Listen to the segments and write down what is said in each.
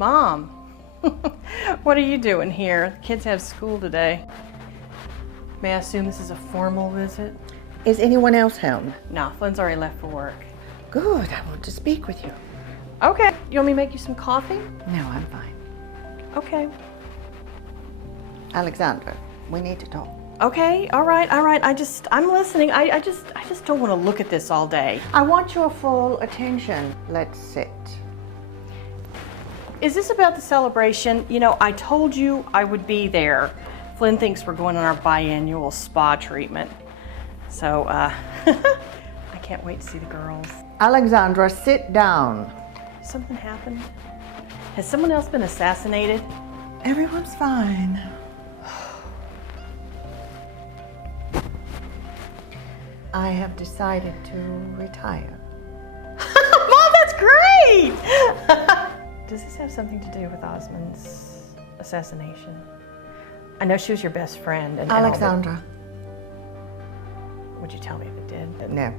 Mom, what are you doing here? The kids have school today. May I assume this is a formal visit? Is anyone else home? No, Flynn's already left for work. Good, I want to speak with you. Okay, you want me to make you some coffee? No, I'm fine. Okay. Alexandra, we need to talk. Okay, all right. I'm listening. I just don't want to look at this all day. I want your full attention. Let's sit. Is this about the celebration? You know, I told you I would be there. Flynn thinks we're going on our biannual spa treatment. So, I can't wait to see the girls. Alexandra, sit down. Something happened? Has someone else been assassinated? Everyone's fine. I have decided to retire. Mom, that's great! Does this have something to do with Osmond's assassination? I know she was your best friend. And Alexandra. Would you tell me if it did? No.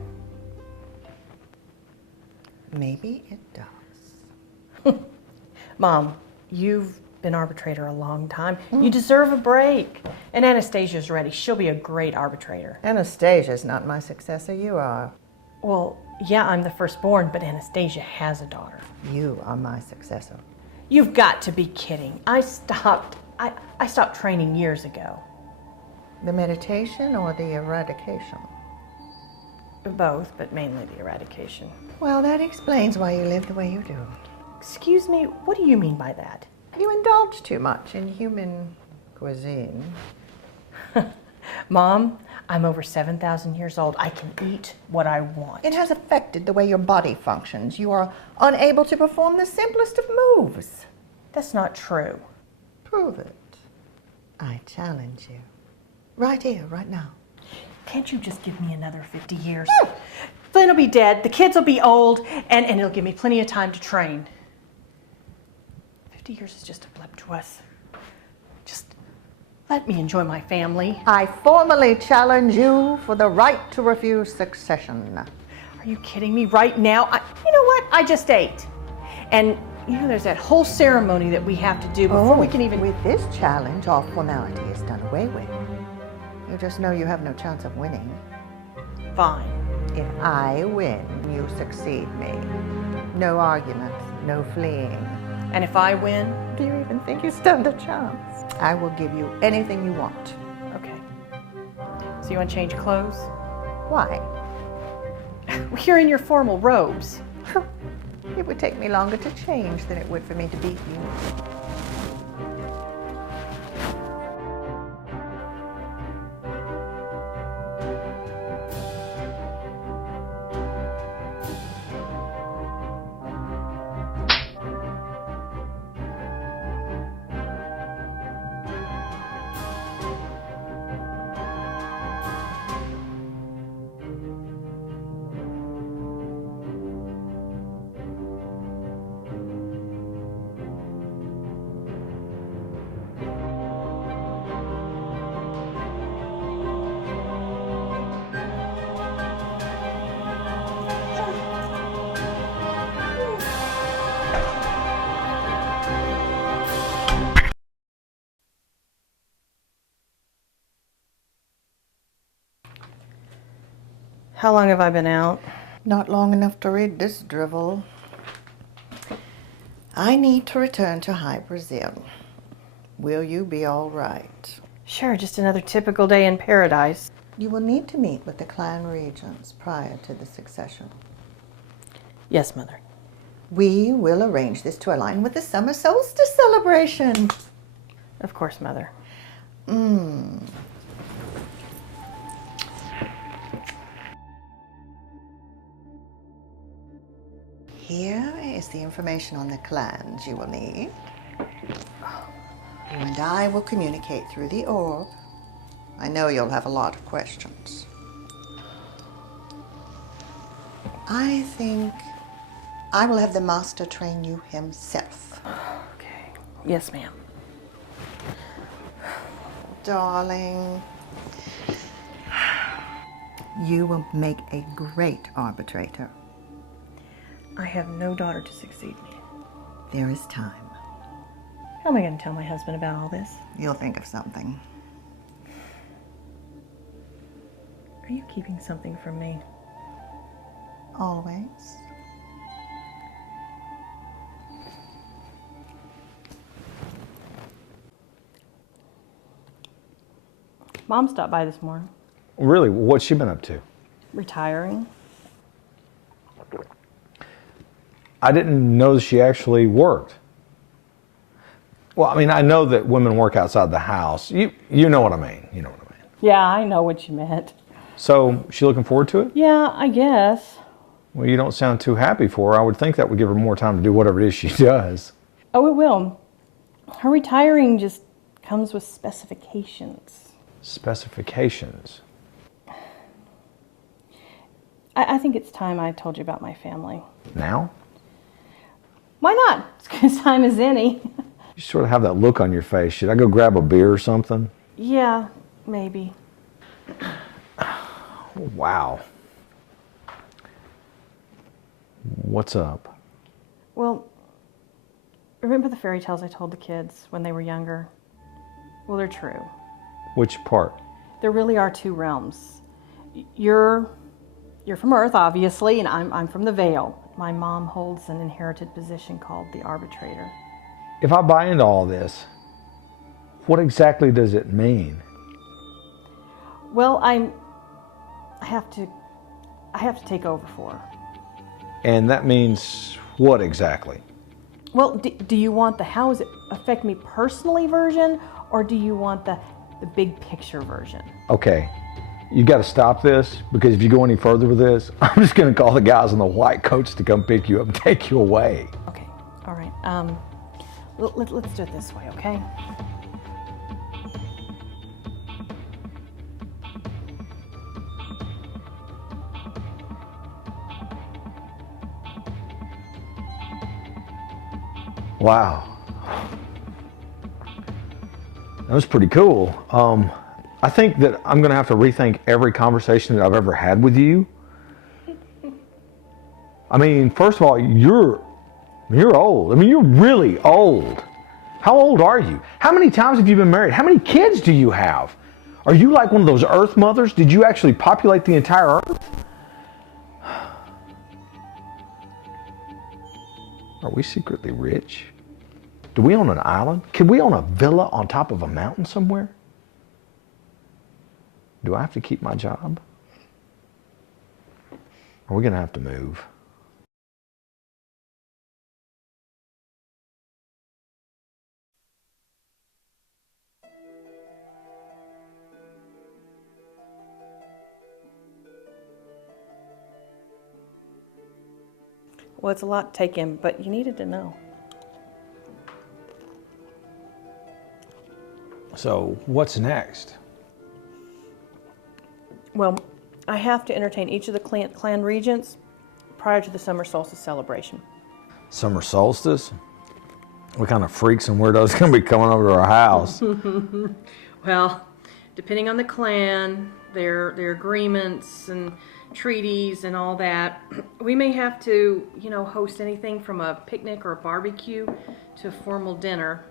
Maybe it does. Mom, you've been arbitrator a long time. You deserve a break. And Anastasia's ready. She'll be a great arbitrator. Anastasia's not my successor, you are. Well, yeah, I'm the firstborn, but Anastasia has a daughter. You are my successor. You've got to be kidding. I stopped training years ago. The meditation or the eradication? Both, but mainly the eradication. Well, that explains why you live the way you do. Excuse me, what do you mean by that? You indulge too much in human cuisine. Mom, I'm over 7,000 years old. I can eat what I want. It has affected the way your body functions. You are unable to perform the simplest of moves. That's not true. Prove it. I challenge you. Right here, right now. Can't you just give me another 50 years? Flynn will be dead, the kids will be old, and it'll give me plenty of time to train. 50 years is just a blip to us. Just let me enjoy my family. I formally challenge you for the right to refuse succession. Are you kidding me right now? You know what? I just ate. And you know, there's that whole ceremony that we have to do before we can even... With this challenge, all formality is done away with. You just know you have no chance of winning. Fine. If I win, you succeed me. No arguments, no fleeing. And if I win? Do you even think you stand a chance? I will give you anything you want. Okay. So you want to change clothes? Why? You're in your formal robes. It would take me longer to change than it would for me to beat you. How long have I been out? Not long enough to read this drivel. I need to return to High Brazil. Will you be all right? Sure, just another typical day in paradise. You will need to meet with the clan regents prior to the succession. Yes, Mother. We will arrange this to align with the summer solstice celebration. Of course, Mother. Here is the information on the clans you will need. You and I will communicate through the orb. I know you'll have a lot of questions. I think I will have the master train you himself. Okay. Yes, ma'am. Darling, you will make a great arbitrator. I have no daughter to succeed me. There is time. How am I going to tell my husband about all this? You'll think of something. Are you keeping something from me? Always. Mom stopped by this morning. Really, what's she been up to? Retiring. I didn't know she actually worked. Well, I mean, I know that women work outside the house. You know what I mean. You know what I mean. Yeah, I know what you meant. So, she looking forward to it? Yeah, I guess. Well, you don't sound too happy for her. I would think that would give her more time to do whatever it is she does. Oh, it will. Her retiring just comes with specifications. Specifications? I think it's time I told you about my family. Now? Why not? It's as good a time as any. You sort of have that look on your face. Should I go grab a beer or something? Yeah, maybe. Wow. What's up? Well, remember the fairy tales I told the kids when they were younger? Well, they're true. Which part? There really are two realms. You're from Earth, obviously, and I'm from the Veil. My mom holds an inherited position called the Arbitrator. If I buy into all this, what exactly does it mean? Well, I have to take over for her. And that means what exactly? Well, do you want the how does it affect me personally version, or do you want the big picture version? Okay, you got to stop this, because if you go any further with this, I'm just going to call the guys in the white coats to come pick you up and take you away. Okay, all right. Let's do it this way, okay? Wow. That was pretty cool. I think that I'm going to have to rethink every conversation that I've ever had with you. I mean, first of all, you're old. I mean, you're really old. How old are you? How many times have you been married? How many kids do you have? Are you like one of those Earth mothers? Did you actually populate the entire Earth? Are we secretly rich? Do we own an island? Could we own a villa on top of a mountain somewhere? Do I have to keep my job? Are we going to have to move? Well, it's a lot to take in, but you needed to know. So, what's next? Well, I have to entertain each of the clan regents prior to the summer solstice celebration. Summer solstice? What kind of freaks and weirdos going to be coming over to our house? Well, depending on the clan, their agreements and treaties and all that, we may have to, host anything from a picnic or a barbecue to a formal dinner.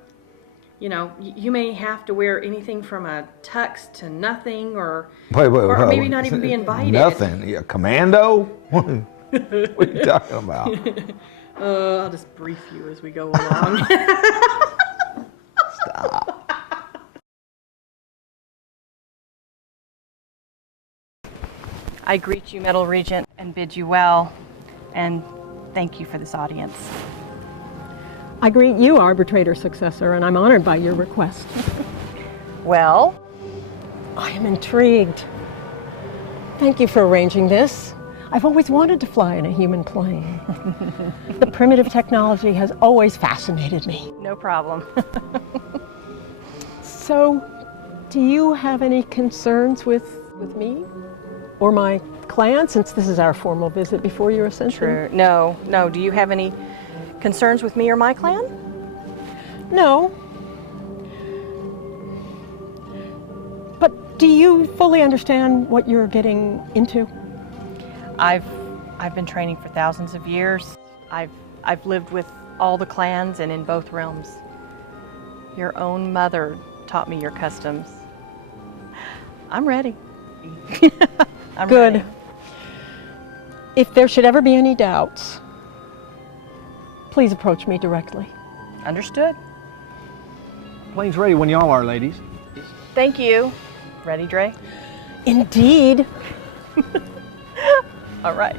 You may have to wear anything from a tux to nothing, or or maybe not even be invited. Nothing? Yeah, commando? What are you talking about? I'll just brief you as we go along. Stop. I greet you, Metal Regent, and bid you well, and thank you for this audience. I greet you, Arbitrator Successor, and I'm honored by your request. Well? I am intrigued. Thank you for arranging this. I've always wanted to fly in a human plane. The primitive technology has always fascinated me. No problem. So, do you have any concerns with me? Or my clan, since this is our formal visit before your ascension? True. No. Do you have any concerns with me or my clan? No. But do you fully understand what you're getting into? I've been training for thousands of years. I've lived with all the clans and in both realms. Your own mother taught me your customs. I'm ready. I'm Good. ready. If there should ever be any doubts, please approach me directly. Understood. Plane's ready when y'all are, ladies. Thank you. Ready, Dre? Indeed. All right.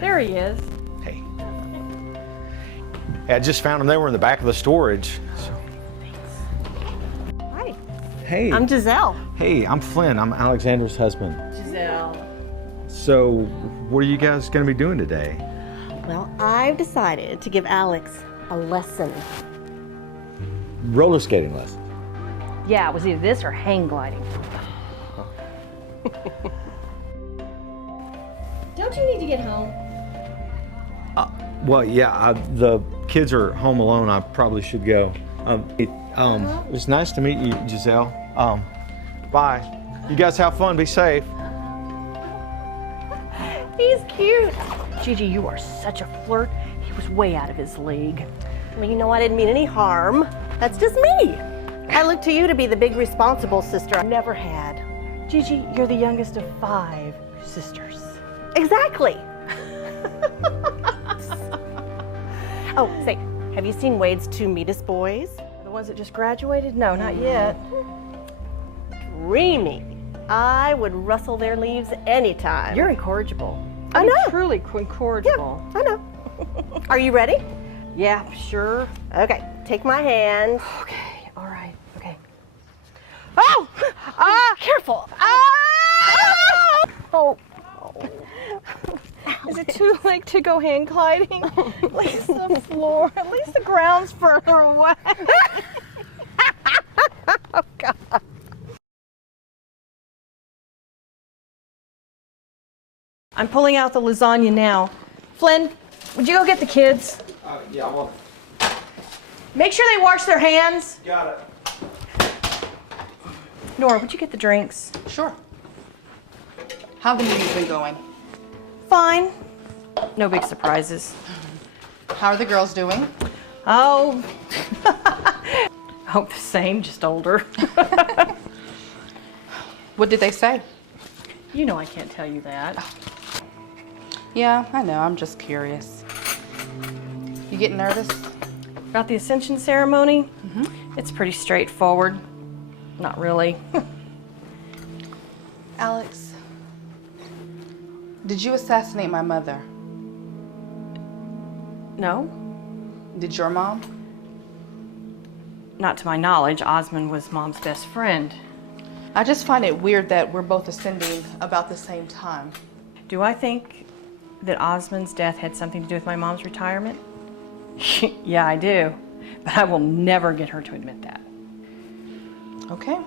There he is. Hey. Hey, I just found them. They were in the back of the storage. So. Hi. Hey. I'm Giselle. Hey, I'm Flynn. I'm Alexandra's husband. Giselle. So, what are you guys going to be doing today? Well, I've decided to give Alex a lesson. Roller skating lessons. Yeah, it was either this or hang gliding. Don't you need to get home? Well, yeah, the kids are home alone. I probably should go. It was nice to meet you, Giselle. Bye. You guys have fun. Be safe. He's cute. Gigi, you are such a flirt. He was way out of his league. Well, you know, I didn't mean any harm. That's just me. I look to you to be the big responsible sister I never had. Gigi, you're the youngest of 5 sisters. Exactly. Oh, say, have you seen Wade's 2 Metis boys? The ones that just graduated? No, not yet. Dreamy. I would rustle their leaves anytime. You're incorrigible. I mean, know. Truly Yeah, incorrigible. I know. Are you ready? Yeah, sure. Okay, take my hand. Okay, all right, okay. Oh! Careful! Oh. Is it too late to go hang gliding? At least the floor, at least the ground's further away. Oh, God. I'm pulling out the lasagna now. Flynn, would you go get the kids? Yeah, well, Make sure they wash their hands. got it. Nora, would you get the drinks? Sure. How have the meetings been going? Fine. No big surprises. How are the girls doing? Oh. Oh, the same, just older. What did they say? You know I can't tell you that. Yeah, I know. I'm just curious. You getting nervous? About the ascension ceremony? It's pretty straightforward. Not really. Alex, did you assassinate my mother? No, Did your mom? not to my knowledge. Osmond was Mom's best friend. I just find it weird that we're both ascending about the same time. Do I think that Osmond's death had something to do with my mom's retirement? Yeah, I do. But I will never get her to admit that. Okay.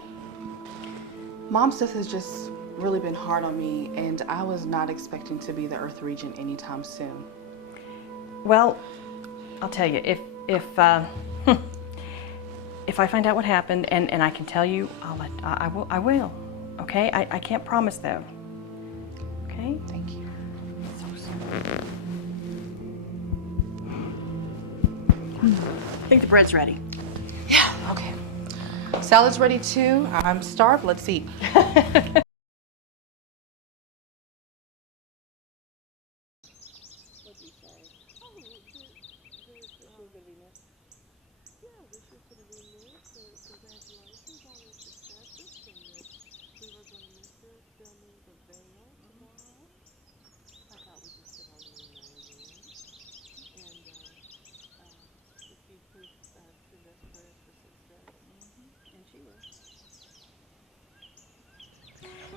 Mom's death has just really been hard on me, and I was not expecting to be the Earth Regent anytime soon. Well, I'll tell you, if if I find out what happened and I can tell you, I will. Okay? I can't promise though. Okay? Thank you. I think the bread's ready. Yeah, okay. Salad's ready too. I'm starved. Let's eat.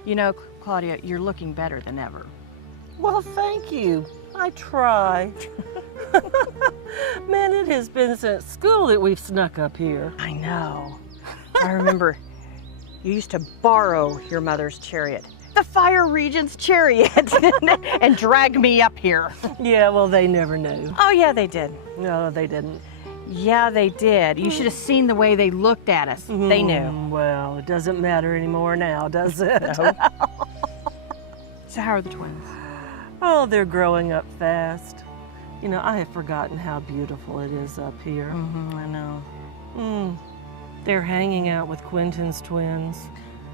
You know, Claudia, you're looking better than ever. Well, thank you. I try. Man, it has been since school that we've snuck up here. I know. I remember you used to borrow your mother's chariot, the Fire Regent's chariot, and drag me up here. Yeah, well, they never knew. Oh, yeah, they did. No, they didn't. Yeah, they did. You should have seen the way they looked at us. They knew. Well, it doesn't matter anymore now, does it? No. So how are the twins? Oh, they're growing up fast. You know, I have forgotten how beautiful it is up here. I know. They're hanging out with Quentin's twins.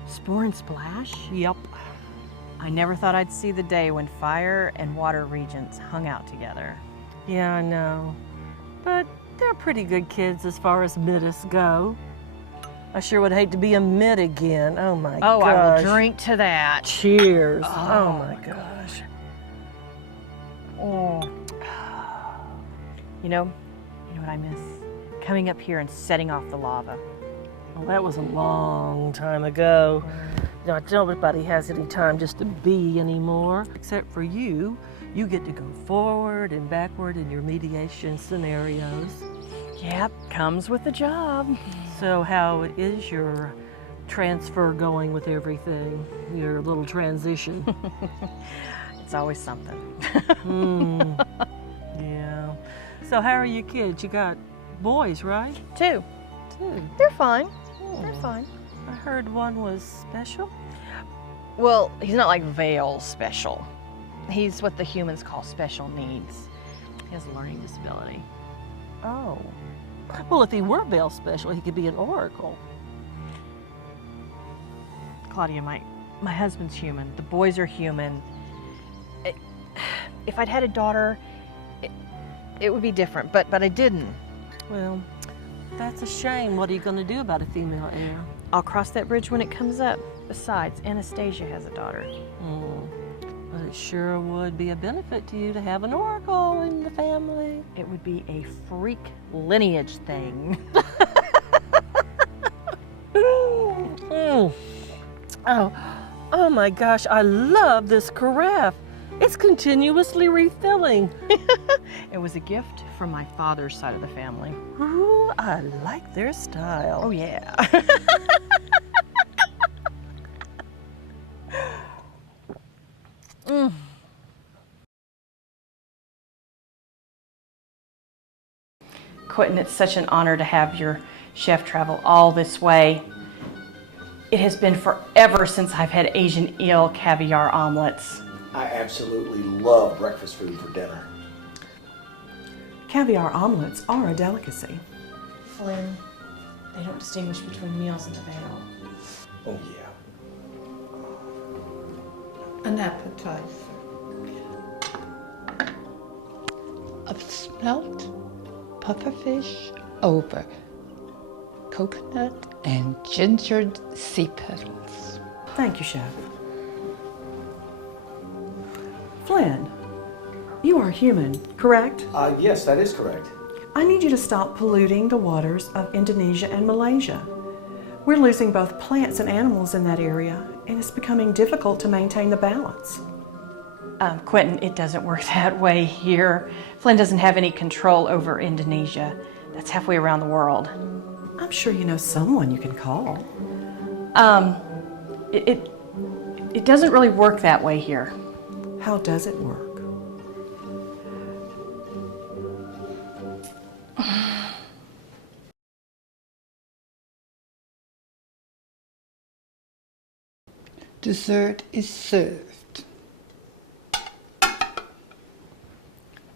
Spore and Splash? Yep. I never thought I'd see the day when Fire and Water Regents hung out together. Yeah, I know. But they're pretty good kids as far as middies go. I sure would hate to be a mid again. Oh my gosh. Oh, I will drink to that. Cheers. Oh my gosh. You know what I miss? Coming up here and setting off the lava. Well, that was a long time ago. You know, nobody has any time just to be anymore. Except for you. You get to go forward and backward in your mediation scenarios. Yep, comes with the job. So how is your transfer going with everything? Your little transition? It's always something. Yeah. So how are your kids? You got boys, right? Two. Two. They're fine. They're fine. I heard one was special. Well, he's not like Vale special. He's what the humans call special needs. He has a learning disability. Oh. Well, if he were Bell special, he could be an oracle. Claudia, my husband's human. The boys are human. If I'd had a daughter, it would be different, but I didn't. Well, that's a shame. What are you going to do about a female heir? I'll cross that bridge when it comes up. Besides, Anastasia has a daughter. But it sure would be a benefit to you to have an oracle in the family. It would be a freak lineage thing. Oh my gosh, I love this carafe. It's continuously refilling. It was a gift from my father's side of the family. Ooh, I like their style. Oh, yeah. Quentin, it's such an honor to have your chef travel all this way. It has been forever since I've had Asian eel caviar omelets. I absolutely love breakfast food for dinner. Caviar omelets are a delicacy. Flynn, they don't distinguish between meals in the Vale. Oh, yeah. An appetizer of smelt pufferfish over coconut and gingered sea petals. Thank you, Chef. Flynn, you are human, correct? Yes, that is correct. I need you to stop polluting the waters of Indonesia and Malaysia. We're losing both plants and animals in that area, and it's becoming difficult to maintain the balance. Quentin, it doesn't work that way here. Flynn doesn't have any control over Indonesia. That's halfway around the world. I'm sure you know someone you can call. It doesn't really work that way here. How does it work? Dessert is served.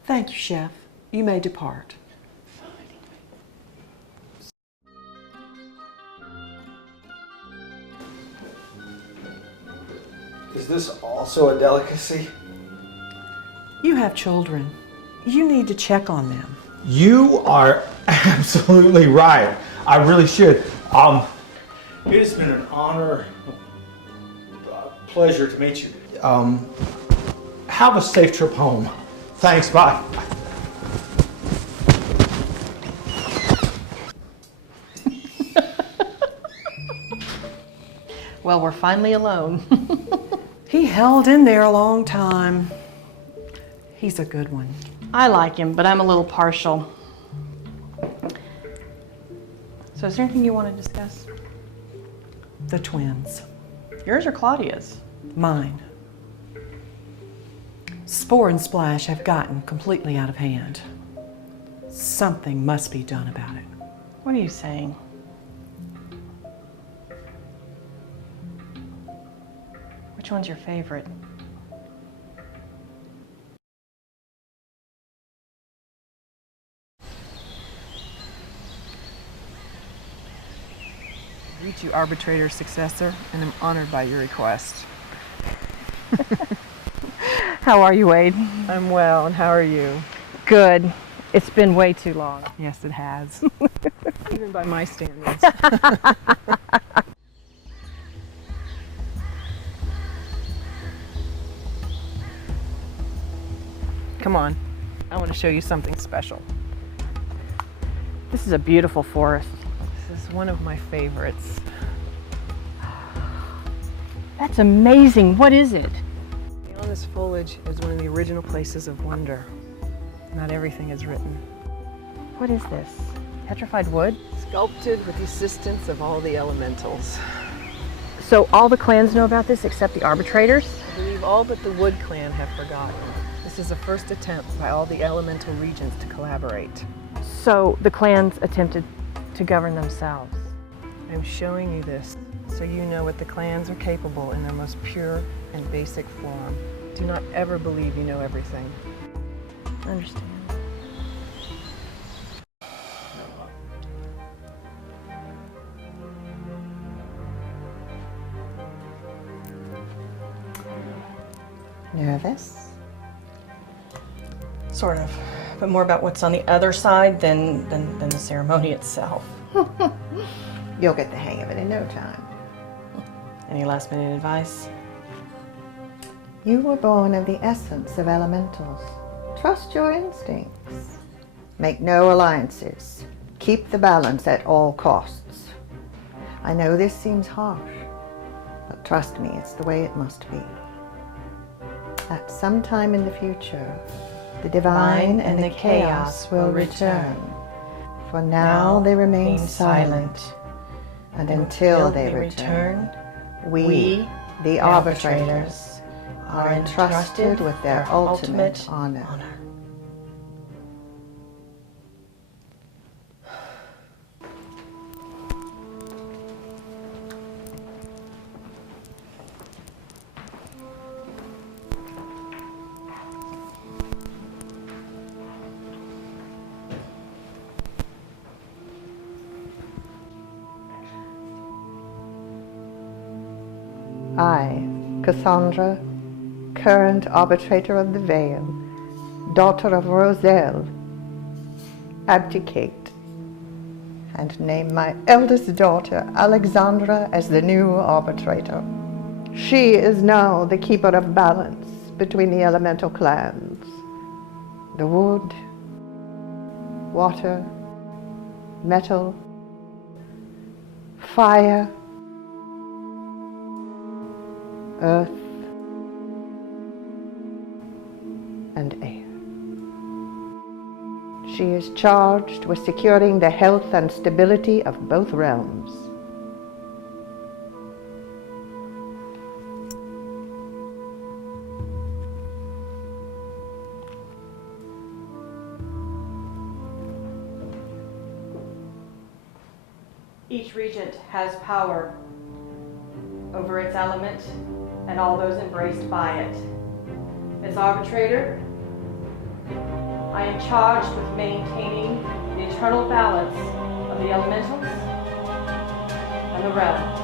Thank you, Chef. You may depart. Is this also a delicacy? You have children. You need to check on them. You are absolutely right. I really should. It has been an honor, pleasure to meet you. Have a safe trip home. Thanks, bye. Well, we're finally alone. He held in there a long time. He's a good one. I like him, but I'm a little partial. So is there anything you want to discuss? The twins. Yours or Claudia's? Mine. Spore and Splash have gotten completely out of hand. Something must be done about it. What are you saying? Which one's your favorite? Reach you, Arbitrator successor, and am honored by your request. How are you, Wade? I'm well, and how are you? Good. It's been way too long. Yes, it has. Even by my standards. Come on, I want to show you something special. This is a beautiful forest. This is one of my favorites. That's amazing. What is it? Beyond this foliage is one of the original places of wonder. Not everything is written. What is this? Petrified wood? Sculpted with the assistance of all the elementals. So all the clans know about this except the arbitrators? I believe all but the Wood clan have forgotten. This is the first attempt by all the Elemental Regents to collaborate. So the clans attempted to govern themselves. I'm showing you this so you know what the clans are capable in their most pure and basic form. Do not ever believe you know everything. I understand. Nervous? Sort of, but more about what's on the other side than the ceremony itself. You'll get the hang of it in no time. Any last minute advice? You were born of the essence of elementals. Trust your instincts. Make no alliances. Keep the balance at all costs. I know this seems harsh, but trust me, it's the way it must be. At some time in the future, the divine and the chaos will return. For now they remain silent. And until they return, we, the arbitrators, are entrusted with their ultimate honor. I, Cassondra, current Arbitrator of the Veil, daughter of Roselle, abdicate and name my eldest daughter, Alexandra, as the new Arbitrator. She is now the keeper of balance between the elemental clans. The wood, water, metal, fire, earth, and air. She is charged with securing the health and stability of both realms. Each regent has power over its element and all those embraced by it. As arbitrator, I am charged with maintaining the eternal balance of the elementals and the realm.